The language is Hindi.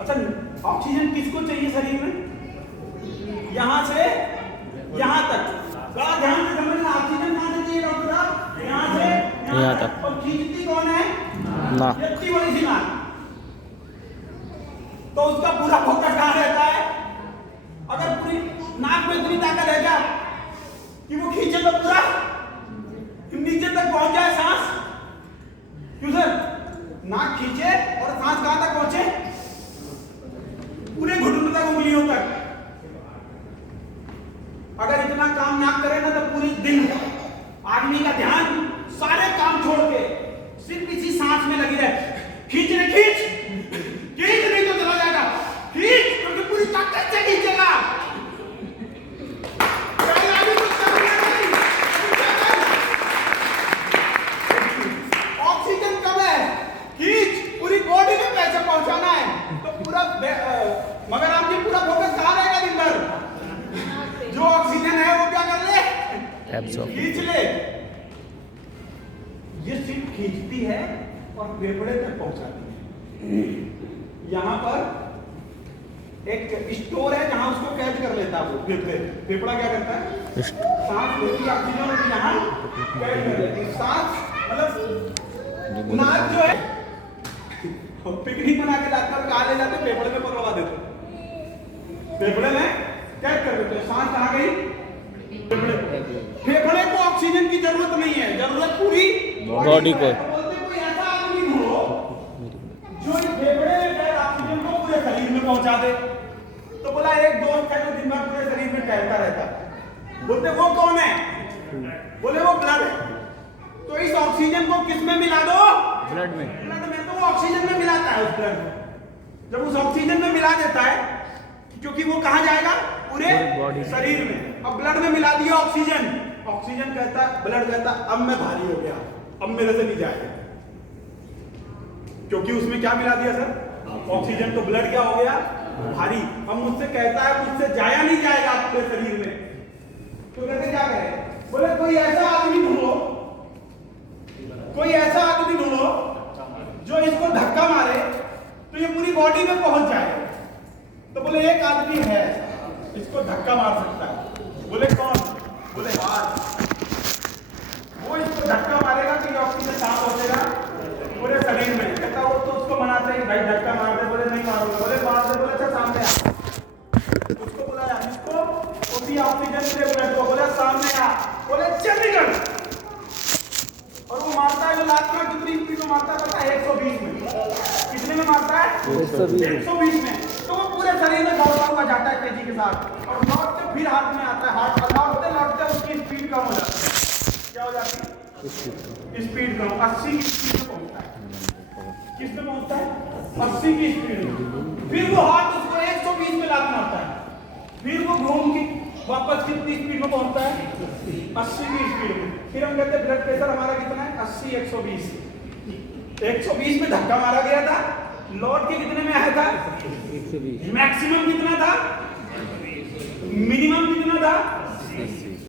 अच्छा, ऑक्सीजन किसको चाहिए शरीर में? यहाँ से यहाँ तक। बड़ा ध्यान से समझना, ऑक्सीजन कहाँ से चाहिए डॉक्टर साहब? यहाँ से यहाँ तक। और खींचती कौन है? नाक। इतनी बड़ी सी नाक, तो उसका पूरा फोकस कहाँ रहता है? अगर पूरी नाक में इतनी ताकत है क्या कि वो खींचे तो पूरा नीचे तक पहुंच जाए सांस? क्यों सर? नाक खींचे और सांस कहां तक पहुंचे? पूरे घुटनों तक, उंगलियों तक। अगर इतना काम नाक करे ना तो पूरे दिन आदमी का ध्यान सारे काम छोड़ के सिर्फ इसी सांस में लगी रहे। खींच रहे, खींच खींच, नहीं तो चला जाएगा। खींच, क्योंकि पूरी ताकत से खींचेगा। ऑक्सीजन कम है, खींच, पूरी बॉडी में पैसे पहुंचाना है तो पूरा मगर आप जी पूरा फोकस कहाँ रहेगा दिन भर? जो ऑक्सीजन है वो क्या कर ले? खींच ले। ये सिर्फ खींचती है और फेफड़े तक पहुंचाती है। यहाँ पर एक स्टोर है जहां उसको कैद कर लेता है वो फेफड़ा क्या करता है? सांस लेती है, ऑक्सीजन यहाँ कैद कर लेती है। सांस मतलब नाक जो है पिकनिक बना के लाकर कहा ले जाते, फेफड़े में पकड़वा देते, फेफड़े में कैद कर देते। सांस कहाँ गई? फेफड़े को ऑक्सीजन की जरूरत नहीं है, जरूरत पूरी बॉडी को। बोलते कोई ऐसा आदमी ढूंढो जो इस फेफड़े में कैद ऑक्सीजन को पूरे शरीर में पहुंचा दे। तो बोला एक दोस्त है जो दिन भर पूरे शरीर में टहलता रहता है। बोलते वो कौन है? बोले वो ब्लड है। तो इस ऑक्सीजन को किस में मिला दो? ब्लड में। ब्लड में, तो वो ऑक्सीजन में मिलाता है उस ब्लड में। जब उस ऑक्सीजन में मिला देता है, क्योंकि वो कहां जाएगा? पूरे शरीर में। अब ब्लड में मिला दिया ऑक्सीजन, ऑक्सीजन कहता है, ब्लड कहता अब मैं भारी हो गया, अब मेरे से नहीं जाएगा। क्योंकि उसमें क्या मिला दिया सर? ऑक्सीजन। तो ब्लड क्या हो गया? भारी। अब मुझसे कहता है मुझसे जाया नहीं जाएगा पूरे शरीर में। तो कहते क्या करें? बोले कोई ऐसा आदमी ढूंढो, कोई ऐसा आदमी ढूंढो जो इसको धक्का मारे तो ये पूरी बॉडी में पहुंच जाए। तो बोले एक आदमी है इसको धक्का मार सकता है। बोले कौन? बोले हार्ट। वो इसको धक्का मारेगा कि ऑक्सीजन कहां पहुंचेगा? पूरे शरीर में। कहता वो तो उसको मनाते हैं भाई धक्का मार दे। बोले नहीं मारूंगा। बोले मार दे। बोले अच्छा सामने आ। उसको बुलाया, इसको उसी ऑक्सीजन से ब्लड को बोला सामने आ। बोले चल निकल। और वो मारता है जो लात में कितनी स्पीड में मारता है पता है? 120 में। कितने में मारता है? 120 में। तो वो पूरे शरीर में दौड़ता हुआ जाता है तेजी के साथ और लौटते फिर हाथ में आता है। हाथ लौटते लौटते उसकी स्पीड कम हो जाती है। क्या हो जाती है? स्पीड कम। 80 की स्पीड में पहुंचता है। किस में पहुंचता है? 80 की स्पीड में। फिर वो हाथ उसको 120 में लात मारता है। फिर वो घूम के वापस कितनी स्पीड में पहुंचता है? 80 की स्पीड में। फिर हम कहते हैं ब्लड प्रेशर हमारा कितना है? 80 120। 120 में धक्का मारा गया था, लौट के कितने में आया था? 120। मैक्सिमम कितना था? मिनिमम कितना था?